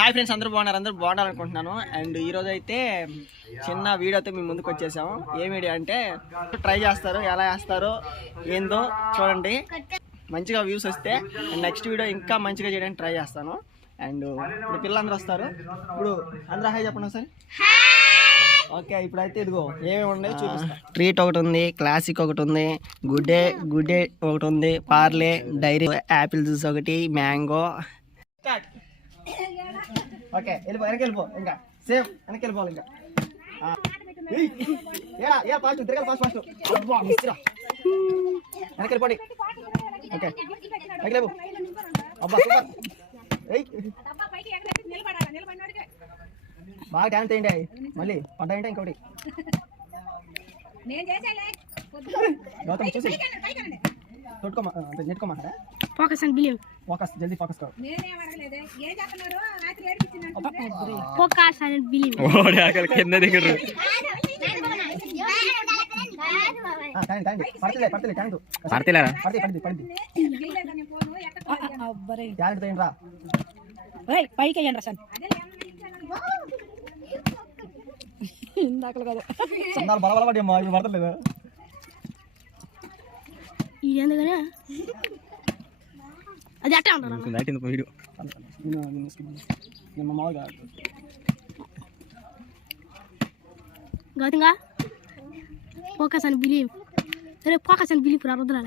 Hi friends అందరూ బాగున్నారు. అందరూ బాగుండాలనుకుంటున్నాను. అండ్ ఈ రోజు అయితే చిన్న వీడియోతో మీ ముందుకు వచ్చేసాము. ఏ వీడియో అంటే ట్రై చేస్తారు ఎలా చేస్తారో ఏందో చూడండి. మంచిగా వ్యూస్ వస్తే నెక్స్ట్ వీడియో ఇంకా మంచిగా చేయడానికి ట్రై చేస్తాను. అండ్ ఇప్పుడు పిల్లలందరూ వస్తారు. ఇప్పుడు అందరూ హాయ్ చెప్పండి ఒకసారి. ఓకే ఇప్పుడైతే ఇదిగో ఏమేమి ఉన్నాయి చూపిస్తా. ట్రీట్ ఒకటి ఉంది క్లాసిక్ ఒకటి ఉంది గుడ్ డే గుడ్ డే ఒకటి ఉంది పార్లే డైరీ యాపిల్ జ్యూస్ ఒకటి మ్యాంగో ఓకే వెళ్ళిపో వెనక్కి వెళ్ళిపో ఇంకా. సేమ్ వెనక్కి వెళ్ళిపోవాలి ఇంకా. ఏడా ఏ ఫాస్ట్ తిరగాలి ఫాస్ట్ ఫాస్ట్ మిస్రా వెనక్కి వెళ్ళిపోండి ఓకే. వెనక్కి లేపు. అబ్బా సూపర్. బాగా టాలెంట్ అయ్యండి మళ్ళీ పడ్డా ఏంటి ఇంకోటి. గౌతమ్ చూసి తొట్టుకోమా అంటే నెట్టుకోమంటారా ఫోకస్ అండ్ బిలీవ్ ఫోకస్ జల్దీ ఫోకస్ ఏడిపించిందంటే ఫోకస్ అండ్ బిలీవ్ ఓడి ఆకలి కింద దిగరు పడతలేరా పైకి అయ్యండి సార్ ఇందాకలు కదా సందాలు బల బలపడి అమ్మా ఇవి పడతలేదు ఇది ఎందుకనే అది అట్టే వీడియో చేస్తా. నేను మా మామూలుగా గౌతంగా ఫోకస్ అండ్ బిలీవ్. సరే ఫోకస్ అండ్ బిలీవ్ రా Rudra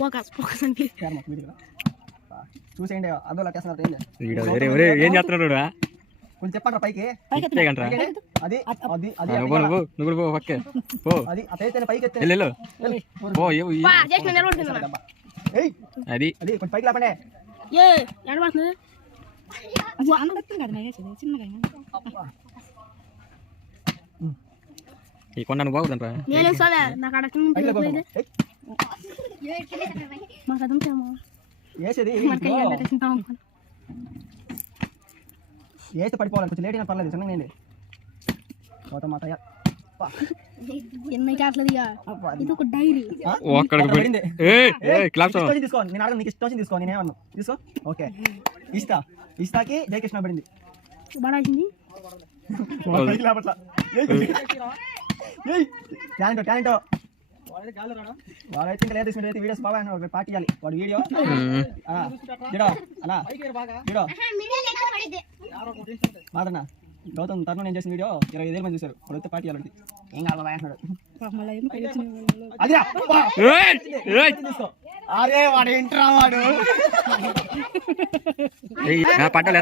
focus focus and believe. Video చూసేయండి అదో లెక్కేస్తున్నారు ఏం వీడియో చేస్తున్నాడు? కొంచెం చెప్పండి పైకి. అది అది అది నువ్వు పో, నువ్వు పో పక్కే. పో. అది అతైతే పైకి ఎత్తే. పో ఏ అది. అది కొంచెం పైకి లేపండి. ఏ ఎడబడుతుంది చిన్నగా ఈ కొండ నువ్వు బాగుందంట్రా నేనే సోదా నాకు అక్కడ లేపండి. మాకు అదంతేమో వేసేది మనకి వేస్తే పడిపోవాలి కొంచెం లేట్ అయినా పర్లేదు చిన్నగా నేండి పోతా మా తయ్య ఎన్ని కావట్లేదు ఇక ఇది ఒక డైరీ. వచ్చింది తీసుకో. నేను నీకు ఇష్టం తీసుకో నేను ఏమన్నా తీసుకో? ఓకే. ఇస్తా. ఇస్తాకి జయకృష్ణ పడింది. ఏయ్. Talent talent. వాడైతే ఇంకా లేదు తీసుకుంటే వీడియోస్ బాగా పార్టీ ఇవ్వాలి. వాడు వీడియో. అన్నా జిడో మాదన్న గౌతమ్ తరుణ్ నేను చేసిన వీడియో ఇరవై ఐదు మంది చూశారు అయితే పార్టీ ఇవ్వాలి ఏం కావాలి అంటున్నాడు! తీసుకో అరే వాడు ఏంట్రా వాడు పట్టాలు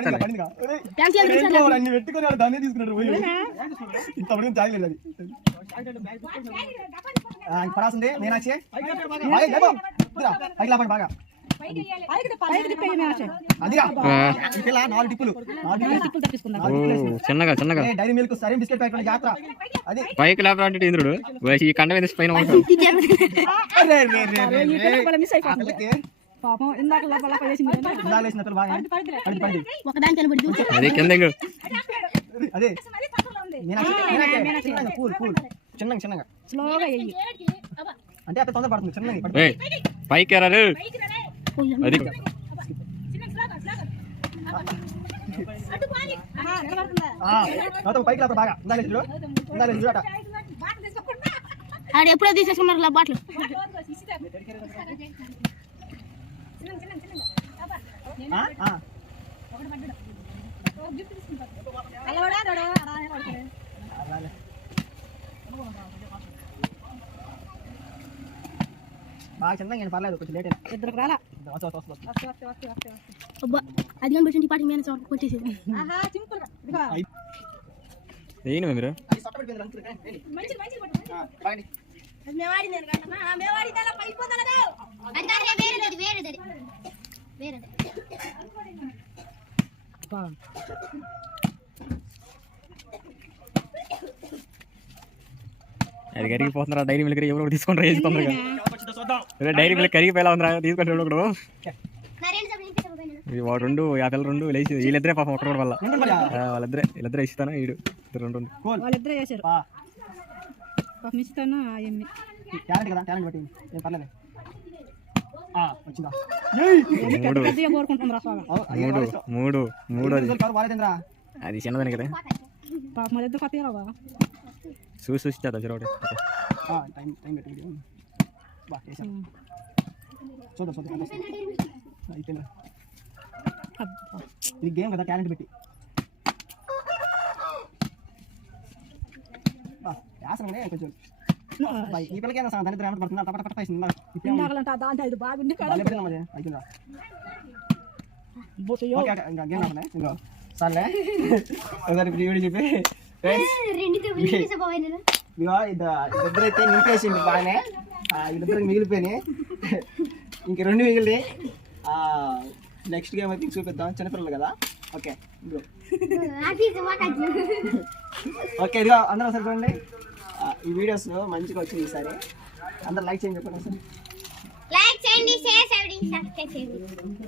అన్ని పెట్టుకొని వాడు దాన్ని తీసుకున్నాడు పోయి ఇంత పడింది తాగలేదు అది పడాల్సింది మీనాక్షి బాగా చిన్నగా చిన్నగా. ఏ, డైరీ మిల్క్ సరే బిస్కెట్ ప్యాకెట్ జాతర అది. పైకి లేపరా అంటే ఇంద్రుడు. ఈ కండ మీద పైన అదే కింద. అదే. చిన్నగా చిన్నగా చిన్నగా. స్లోగా వెయ్యి అంటే అక్కడ తొందర పడుతుంది చిన్నగా పైకి ఎరారు అది ఆడ ఎప్పుడో తీసేసుకున్నారు బాట్లు ఆ, ఆ. అలాగే. బాగా చిన్నగా పర్లేదు కొంచెం లేట్ ఇద్దరికి రాలా అది కానీ పెట్టింది పాటి మీద కొట్టేసేది ఏం మీరు? అది కరిగిపోతున్నారా డైరీ మిల్క్ ఎవరో తీసుకుంటారా తొందరగా. డైరీ మిల్క్ కరిగిపోయేలా ఉందిరా తీసుకుంటే ఒకడు ఇది వాడు రెండు ఆ రెండు లేచి వీళ్ళిద్దరే పాపం ఒకటి వల్ల. ఏంటి మరి? వాళ్ళిద్దరే వీళ్ళిద్దరే ఇస్తాను వీడు ఇద్దరు రెండు. వాళ్ళిద్దరే చేశారు. టాలెంట్ కదా టాలెంట్ బట్టి. ఏం పర్లేదు మూడు. మూడు అది. చిన్నదని కదా. పాప చూసి చూసి చేద్దాం చిరొకటి చూద్దాం చూద్దాం. అయిపోయిందా? ఇది గేమ్ కదా టాలెంట్ పెట్టి. బా, యాసనగానే కొంచెం. ఈ పిల్లకి ఏదో దాని ప్రేమ పడుతుందా టపట పట్ట వేసింది. ఇప్పుడే దాంట్లో ఇది బాగుంది. అయిపోయిందా? గేమ్ ఆపలే ఇంకో. సర్లే. ఒకసారి వీడియో చెప్పి ఇద్దరైతే బాగానే. ఆ, మిగిలిపోయినాయి. ఇంక రెండు మిగిలి నెక్స్ట్ గేమ్ అయితే చూపిద్దాం. చిన్నపిల్లలు కదా? ఓకే ఓకే ఇదిగో అందరూ ఒకసారి చూడండి. ఈ వీడియోస్ మంచిగా వచ్చింది ఈసారి. అందరు లైక్ చేయండి చెప్పండి సార్ లైక్ చేయండి షేర్ చేయండి సబ్స్క్రైబ్ చేయండి.